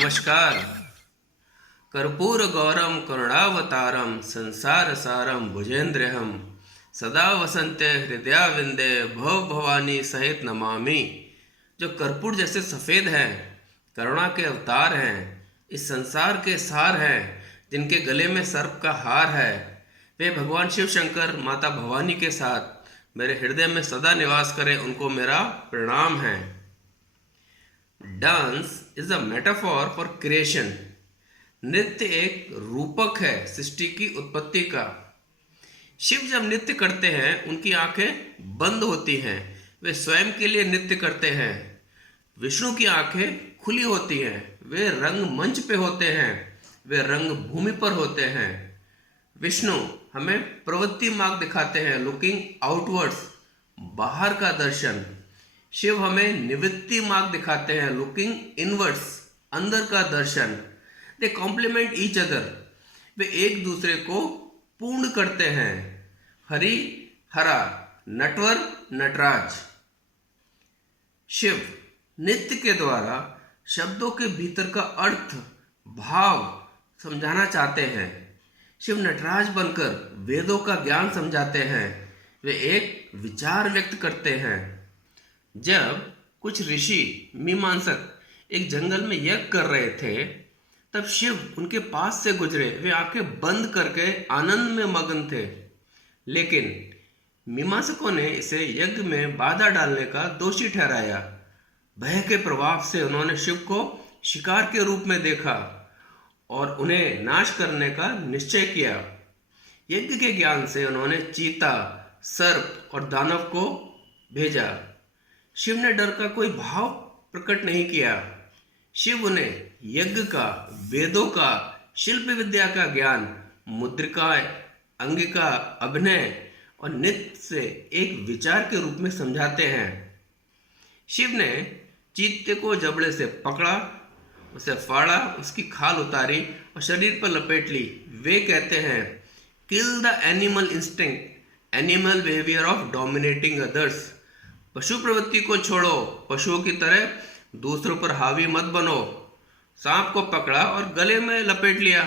नमस्कार। कर्पूर गौरम करुणावतारम संसार सारम भुजेन्द्रहम सदा वसंते हृदयाविंदे भव भवानी सहित नमामि। जो कर्पूर जैसे सफ़ेद हैं, करुणा के अवतार हैं, इस संसार के सार हैं, जिनके गले में सर्प का हार है, वे भगवान शिव शंकर माता भवानी के साथ मेरे हृदय में सदा निवास करें, उनको मेरा प्रणाम है। Dance is a metaphor for creation. नृत्य एक रूपक है सृष्टि की उत्पत्ति का। शिव जब नृत्य करते हैं उनकी आंखें बंद होती हैं, वे स्वयं के लिए नृत्य करते हैं। विष्णु की आंखें खुली होती हैं, वे रंग मंच पे होते हैं, वे रंग भूमि पर होते हैं। विष्णु हमें प्रवृत्ति मार्ग दिखाते हैं, लुकिंग आउटवर्ड्स, बाहर का दर्शन। शिव हमें निवृत्ति मार्ग दिखाते हैं, लुकिंग इनवर्ड्स, अंदर का दर्शन। दे कॉम्प्लीमेंट ईच अदर, वे एक दूसरे को पूर्ण करते हैं। हरि हरा, नटवर नटराज। शिव नृत्य के द्वारा शब्दों के भीतर का अर्थ भाव समझाना चाहते हैं। शिव नटराज बनकर वेदों का ज्ञान समझाते हैं, वे एक विचार व्यक्त करते हैं। जब कुछ ऋषि मीमांसक एक जंगल में यज्ञ कर रहे थे, तब शिव उनके पास से गुजरे। वे आंखें बंद करके आनंद में मग्न थे, लेकिन मीमांसकों ने इसे यज्ञ में बाधा डालने का दोषी ठहराया। भय के प्रभाव से उन्होंने शिव को शिकार के रूप में देखा और उन्हें नाश करने का निश्चय किया। यज्ञ के ज्ञान से उन्होंने चीता, सर्प और दानव को भेजा। शिव ने डर का कोई भाव प्रकट नहीं किया। शिव उन्हें यज्ञ का, वेदों का, शिल्प विद्या का ज्ञान, मुद्रिका, अंगिका, अभिनय और नृत्य से एक विचार के रूप में समझाते हैं। शिव ने चीते को जबड़े से पकड़ा, उसे फाड़ा, उसकी खाल उतारी और शरीर पर लपेट ली। वे कहते हैं, kill the animal instinct, animal behaviour of dominating others. पशु प्रवृत्ति को छोड़ो, पशुओं की तरह दूसरों पर हावी मत बनो। सांप को पकड़ा और गले में लपेट लिया,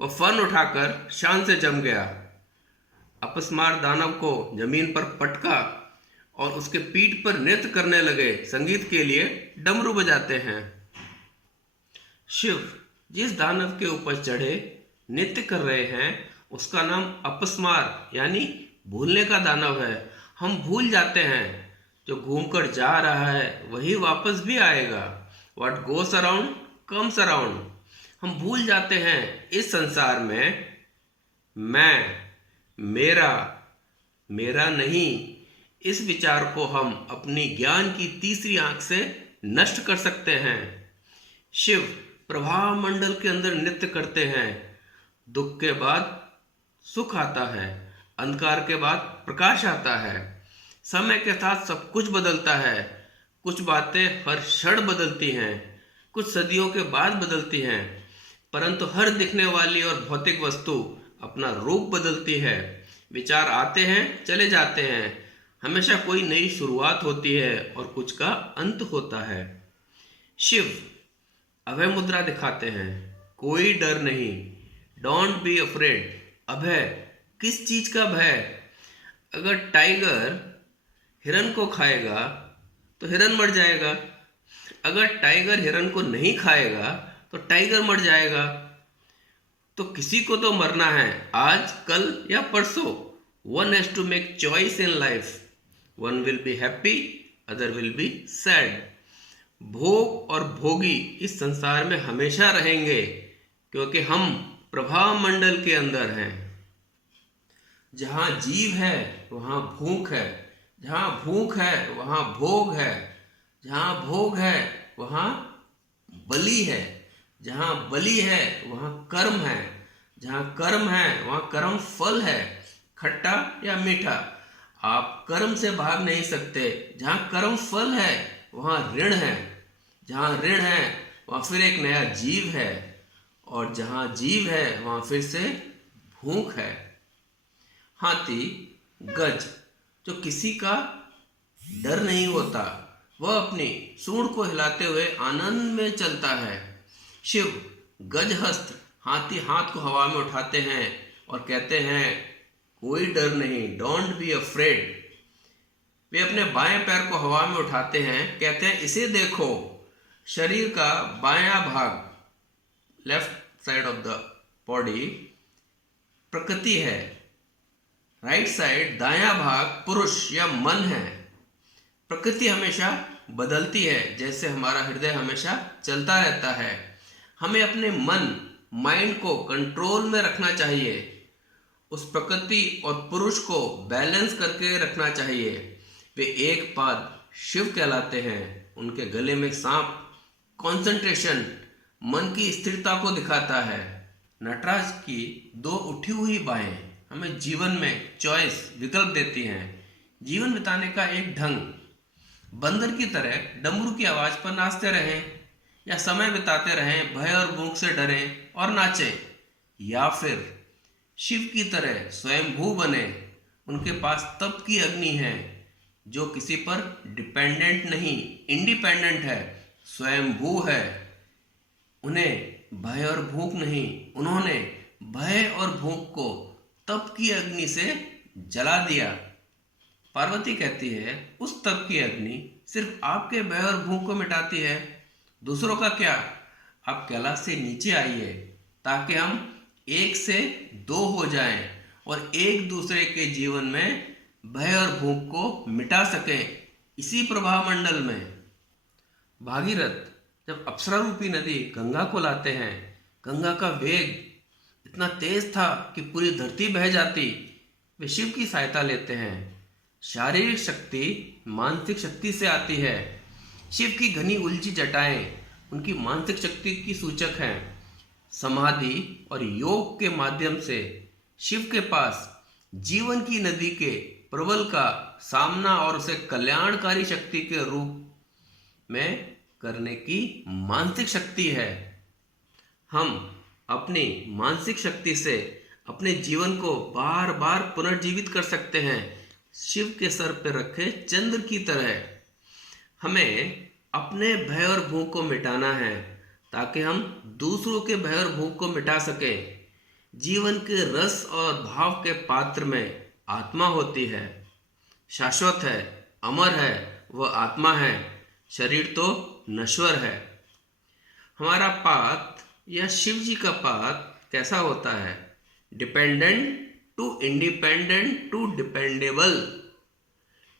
वह फन उठाकर शान से जम गया। अपस्मार दानव को जमीन पर पटका और उसके पीठ पर नृत्य करने लगे, संगीत के लिए डमरू बजाते हैं। शिव जिस दानव के ऊपर चढ़े नृत्य कर रहे हैं, उसका नाम अपस्मार यानी भूलने का दानव है। हम भूल जाते हैं, जो घूमकर जा रहा है वही वापस भी आएगा। What goes around comes around। हम भूल जाते हैं इस संसार में मैं, मेरा, मेरा नहीं, इस विचार को हम अपनी ज्ञान की तीसरी आंख से नष्ट कर सकते हैं। शिव प्रभाव मंडल के अंदर नृत्य करते हैं। दुख के बाद सुख आता है, अंधकार के बाद प्रकाश आता है। समय के साथ सब कुछ बदलता है। कुछ बातें हर क्षण बदलती हैं, कुछ सदियों के बाद बदलती हैं, परंतु हर दिखने वाली और भौतिक वस्तु अपना रूप बदलती है। विचार आते हैं, चले जाते हैं, हमेशा कोई नई शुरुआत होती है और कुछ का अंत होता है। शिव अभय मुद्रा दिखाते हैं, कोई डर नहीं, डोंट बी अफ्रेड। अभय, किस चीज का भय? अगर टाइगर हिरन को खाएगा तो हिरन मर जाएगा। अगर टाइगर हिरन को नहीं खाएगा तो टाइगर मर जाएगा। तो किसी को तो मरना है, आज, कल या परसों। One has to make choice in life. One will be happy, other will be sad. भोग और भोगी इस संसार में हमेशा रहेंगे, क्योंकि हम प्रभाव मंडल के अंदर हैं। जहां जीव है वहां भूख है, जहां भूख है वहां भोग है, जहां भोग है वहां बलि है, जहां बलि है वहां कर्म है, जहां कर्म है वहां कर्म फल है, खट्टा या मीठा। आप कर्म से भाग नहीं सकते। जहां कर्म फल है वहां ऋण है, जहां ऋण है वहां फिर एक नया जीव है, और जहां जीव है वहां फिर से भूख है। हाथी, गज, जो किसी का डर नहीं होता, वह अपनी सूंड को हिलाते हुए आनंद में चलता है। शिव गजहस्त हाथी हाथ को हवा में उठाते हैं और कहते हैं कोई डर नहीं, डोंट बी अफ्रेड। वे अपने बाएं पैर को हवा में उठाते हैं, कहते हैं इसे देखो, शरीर का बायां भाग, left side of the body प्रकृति है, राइट साइड दायां भाग पुरुष या मन है। प्रकृति हमेशा बदलती है, जैसे हमारा हृदय हमेशा चलता रहता है। हमें अपने माइंड को कंट्रोल में रखना चाहिए, उस प्रकृति और पुरुष को बैलेंस करके रखना चाहिए। वे एक पाद शिव कहलाते हैं। उनके गले में सांप कंसंट्रेशन मन की स्थिरता को दिखाता है। नटराज की दो उठी हुई बाहें हमें जीवन में चॉइस विकल्प देती हैं, जीवन बिताने का एक ढंग। बंदर की तरह डमरू की आवाज पर नाचते रहें, या समय बिताते रहें भय और भूख से डरें और नाचें, या फिर शिव की तरह स्वयंभू बने। उनके पास तप की अग्नि है जो किसी पर डिपेंडेंट नहीं, इंडिपेंडेंट है, स्वयंभू है। उन्हें भय और भूख नहीं, उन्होंने भय और भूख को तप की अग्नि से जला दिया। पार्वती कहती है उस तप की अग्नि सिर्फ आपके भय और भूख को मिटाती है, दूसरों का क्या। आप कैलाश से नीचे आइए ताकि हम एक से दो हो जाएं और एक दूसरे के जीवन में भय और भूख को मिटा सकें। इसी प्रभाव मंडल में भागीरथ जब अप्सरा रूपी नदी गंगा को लाते हैं, गंगा का वेग इतना तेज था कि पूरी धरती बह जाती। वे शिव की सहायता लेते हैं। शारीरिक शक्ति मानसिक शक्ति से आती है। शिव की घनी उलझी जटाएं उनकी मानसिक शक्ति की सूचक हैं। समाधि और योग के माध्यम से शिव के पास जीवन की नदी के प्रबल का सामना और उसे कल्याणकारी शक्ति के रूप में करने की मानसिक शक्ति है। हम अपनी मानसिक शक्ति से अपने जीवन को बार बार पुनर्जीवित कर सकते हैं, शिव के सर पर रखे चंद्र की तरह। हमें अपने भय और भूख को मिटाना है ताकि हम दूसरों के भय और भूख को मिटा सकें। जीवन के रस और भाव के पात्र में आत्मा होती है, शाश्वत है, अमर है, वह आत्मा है। शरीर तो नश्वर है। हमारा पाथ या शिव जी का पाथ कैसा होता है? Dependent to independent to dependable.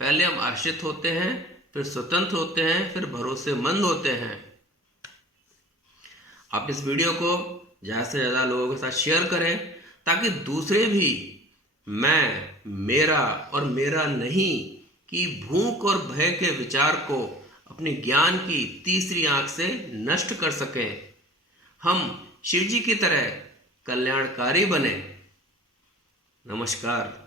पहले हम आश्रित होते हैं, फिर स्वतंत्र होते हैं, फिर भरोसेमंद होते हैं। आप इस वीडियो को ज़्यादा से ज़्यादा लोगों के साथ शेयर करें ताकि दूसरे भी मैं, मेरा और मेरा नहीं की भूख और भय के विचार को अपने ज्ञान की तीसरी आंख से नष्ट कर सकें। हम शिव जी की तरह कल्याणकारी बने। नमस्कार।